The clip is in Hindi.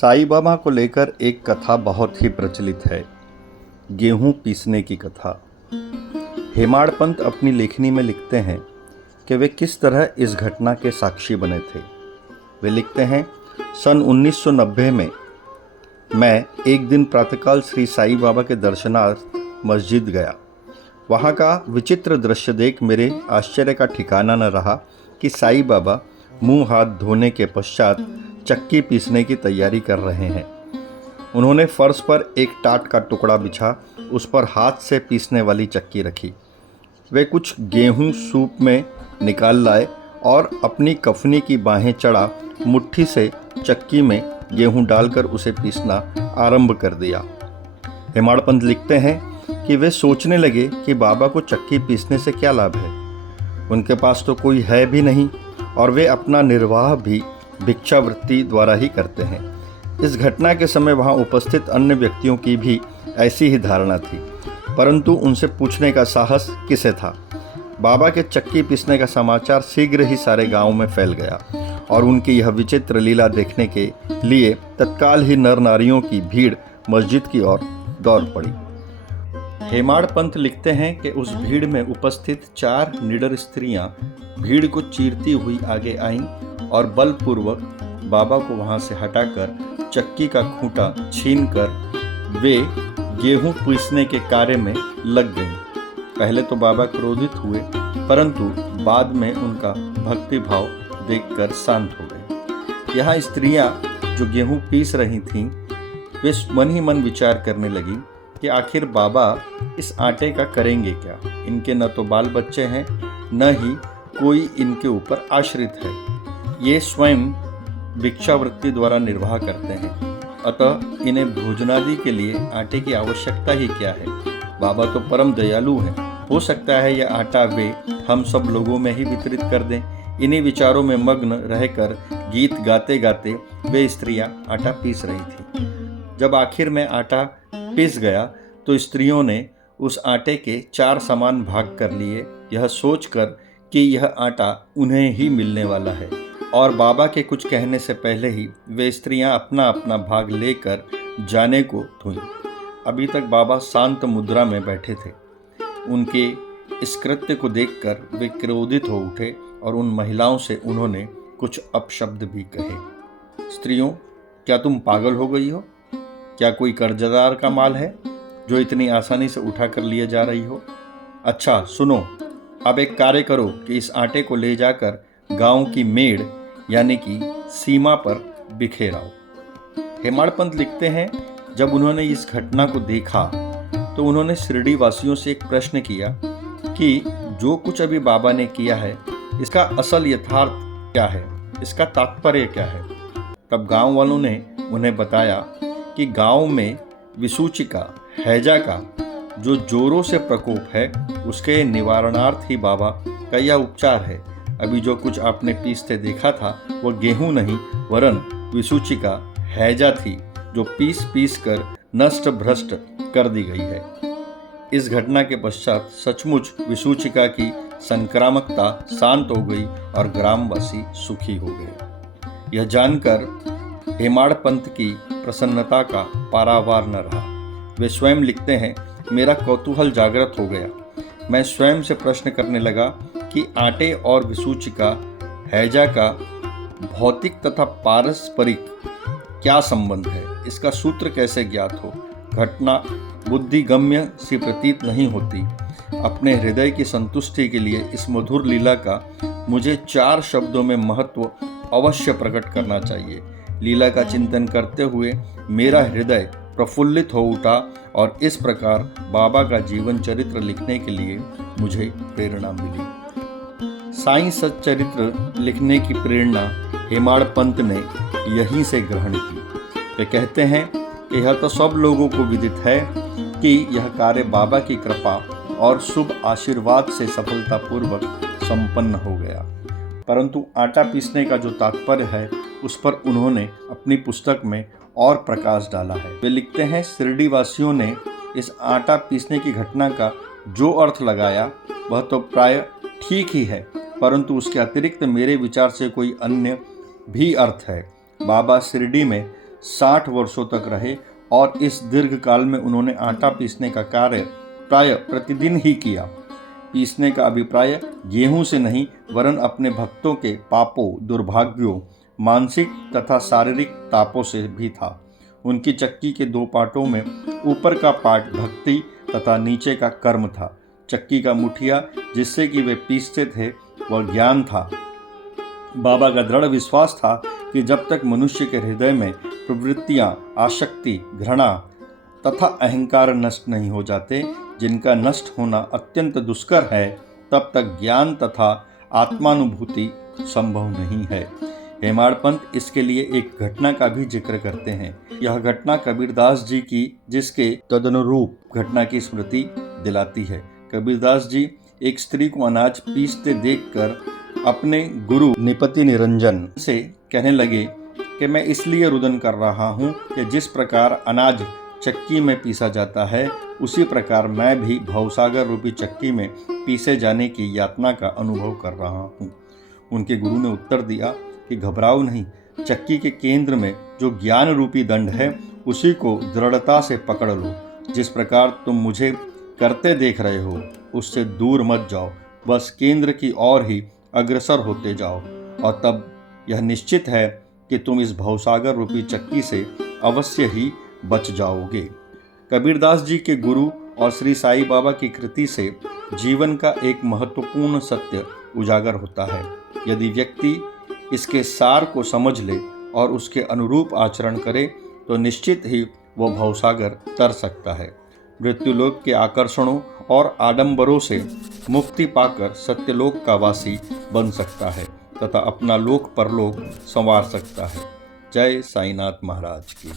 साईं बाबा को लेकर एक कथा बहुत ही प्रचलित है, गेहूं पीसने की कथा। हेमाड़ पंत अपनी लेखनी में लिखते हैं कि वे किस तरह इस घटना के साक्षी बने थे। वे लिखते हैं, सन 1990 में मैं एक दिन प्रातःकाल श्री साईं बाबा के दर्शनार्थ मस्जिद गया। वहाँ का विचित्र दृश्य देख मेरे आश्चर्य का ठिकाना न रहा कि साईं बाबा मुंह हाथ धोने के पश्चात चक्की पीसने की तैयारी कर रहे हैं। उन्होंने फर्श पर एक टाट का टुकड़ा बिछा उस पर हाथ से पीसने वाली चक्की रखी। वे कुछ गेहूं सूप में निकाल लाए और अपनी कफनी की बाहें चढ़ा मुट्ठी से चक्की में गेहूं डालकर उसे पीसना आरंभ कर दिया। हेमाड़ पंत लिखते हैं कि वे सोचने लगे कि बाबा को चक्की पीसने से क्या लाभ है। उनके पास तो कोई है भी नहीं और वे अपना निर्वाह भी भिक्षावृत्ति द्वारा ही करते हैं। इस घटना के समय वहां उपस्थित अन्य व्यक्तियों की भी ऐसी ही धारणा थी, परंतु उनसे पूछने का साहस किसे था। बाबा के चक्की पीसने का समाचार शीघ्र ही सारे गांव में फैल गया और उनकी यह विचित्र लीला देखने के लिए तत्काल ही नर नारियों की भीड़ मस्जिद की ओर दौड़ पड़ी। हेमाड़ पंत लिखते हैं कि उस भीड़ में उपस्थित 4 निडर स्त्रियां भीड़ को चीरती हुई आगे आईं और बलपूर्वक बाबा को वहां से हटाकर चक्की का खूंटा छीनकर वे गेहूं पीसने के कार्य में लग गईं। पहले तो बाबा क्रोधित हुए, परंतु बाद में उनका भक्तिभाव देखकर शांत हो गए। यहाँ स्त्रियां जो गेहूं पीस रही थीं, वे मन ही मन विचार करने लगी कि आखिर बाबा इस आटे का करेंगे क्या। इनके न तो बाल बच्चे हैं, न ही कोई इनके ऊपर आश्रित है। ये स्वयं भिक्षावृत्ति द्वारा निर्वाह करते हैं, अतः इन्हें भोजनादि के लिए आटे की आवश्यकता ही क्या है। बाबा तो परम दयालु हैं, हो सकता है यह आटा वे हम सब लोगों में ही वितरित कर दें। इन्हीं विचारों में मग्न रहकर गीत गाते गाते वे स्त्रियां आटा पीस रही थी। जब आखिर में आटा पीस गया तो स्त्रियों ने उस आटे के 4 समान भाग कर लिए, यह सोचकर कि यह आटा उन्हें ही मिलने वाला है। और बाबा के कुछ कहने से पहले ही वे स्त्रियां अपना अपना भाग लेकर जाने को धुईं। अभी तक बाबा शांत मुद्रा में बैठे थे। उनके इस कृत्य को देखकर वे क्रोधित हो उठे और उन महिलाओं से उन्होंने कुछ अपशब्द भी कहे। स्त्रियों, क्या तुम पागल हो गई हो? क्या कोई कर्जदार का माल है जो इतनी आसानी से उठा कर लिए जा रही हो? अच्छा सुनो, अब एक कार्य करो कि इस आटे को ले जाकर गांव की मेड़ यानी कि सीमा पर बिखेराओ। हेमाड़ पंत लिखते हैं, जब उन्होंने इस घटना को देखा तो उन्होंने शिरडी वासियों से एक प्रश्न किया कि जो कुछ अभी बाबा ने किया है इसका असल यथार्थ क्या है, इसका तात्पर्य क्या है। तब गांव वालों ने उन्हें बताया कि गांव में विसूचिका हैजा का जो जोरों से प्रकोप है उसके निवारणार्थ ही बाबा का यह उपचार है। अभी जो कुछ आपने पीसते देखा था वह गेहूं नहीं वरन विसूचिका हैजा थी जो पीस पीस कर नष्ट भ्रष्ट कर दी गई है। इस घटना के पश्चात सचमुच विसूचिका की संक्रामकता शांत हो गई और ग्रामवासी सुखी हो गए। यह जानकर हेमाड़ पंत की प्रसन्नता का पारावार न रहा। वे स्वयं लिखते हैं, मेरा कौतूहल जागृत हो गया। मैं स्वयं से प्रश्न करने लगा कि आटे और विसूचिका हैजा का भौतिक तथा पारस्परिक क्या संबंध है, इसका सूत्र कैसे ज्ञात हो। घटना बुद्धिगम्य सी प्रतीत नहीं होती। अपने हृदय की संतुष्टि के लिए इस मधुर लीला का मुझे 4 शब्दों में महत्व अवश्य प्रकट करना चाहिए। लीला का चिंतन करते हुए मेरा हृदय प्रफुल्लित हो उठा और इस प्रकार बाबा का जीवन चरित्र लिखने के लिए मुझे प्रेरणा मिली। साईं सच्चरित्र लिखने की प्रेरणा हेमाड़ पंत ने यहीं से ग्रहण की। वे कहते हैं कि यह तो सब लोगों को विदित है कि यह कार्य बाबा की कृपा और शुभ आशीर्वाद से सफलतापूर्वक संपन्न हो गया, परंतु आटा पीसने का जो तात्पर्य है उस पर उन्होंने अपनी पुस्तक में और प्रकाश डाला है। वे लिखते हैं, शिरडी वासियों ने इस आटा पीसने की घटना का जो अर्थ लगाया वह तो प्राय ठीक ही है, परंतु उसके अतिरिक्त मेरे विचार से कोई अन्य भी अर्थ है। बाबा शिरडी में 60 वर्षों तक रहे और इस दीर्घ काल में उन्होंने आटा पीसने का कार्य प्राय प्रतिदिन ही किया। पीसने का अभिप्राय गेहूं से नहीं वरन अपने भक्तों के पापों, दुर्भाग्यों, मानसिक तथा शारीरिक तापों से भी था। उनकी चक्की के 2 पार्टों में ऊपर का पार्ट भक्ति तथा नीचे का कर्म था। चक्की का मुठिया जिससे कि वे पीसते थे वह ज्ञान था। बाबा का दृढ़ विश्वास था कि जब तक मनुष्य के हृदय में प्रवृत्तियां, आसक्ति, घृणा तथा अहंकार नष्ट नहीं हो जाते, जिनका नष्ट होना अत्यंत दुष्कर है, तब तक ज्ञान तथा आत्मानुभूति संभव नहीं है। हेमाड़ पंत इसके लिए एक घटना का भी जिक्र करते हैं। यह घटना कबीरदास जी की, जिसके तदनुरूप घटना की स्मृति दिलाती है। कबीरदास जी एक स्त्री को अनाज पीसते देखकर अपने गुरु निपति निरंजन से कहने लगे कि मैं इसलिए रुदन कर रहा हूँ कि जिस प्रकार अनाज चक्की में पीसा जाता है, उसी प्रकार मैं भी भवसागर रूपी चक्की में पीसे जाने की यातना का अनुभव कर रहा हूँ। उनके गुरु ने उत्तर दिया कि घबराओ नहीं, चक्की के केंद्र में जो ज्ञान रूपी दंड है, उसी को दृढ़ता से पकड़ लो। जिस प्रकार तुम मुझे करते देख रहे हो, उससे दूर मत जाओ, बस केंद्र की ओर ही अग्रसर होते जाओ, और तब यह निश्चित है कि तुम इस भवसागर रूपी चक्की से अवश्य ही बच जाओगे। कबीरदास जी के गुरु और श्री साईं बाबा की कृति से जीवन का एक महत्वपूर्ण सत्य उजागर होता है। यदि व्यक्ति इसके सार को समझ ले और उसके अनुरूप आचरण करे, तो निश्चित ही वह भवसागर तर सकता है। मृत्युलोक के आकर्षणों और आडंबरों से मुक्ति पाकर सत्यलोक का वासी बन सकता है तथा अपना लोक परलोक संवार सकता है। जय साईनाथ महाराज की।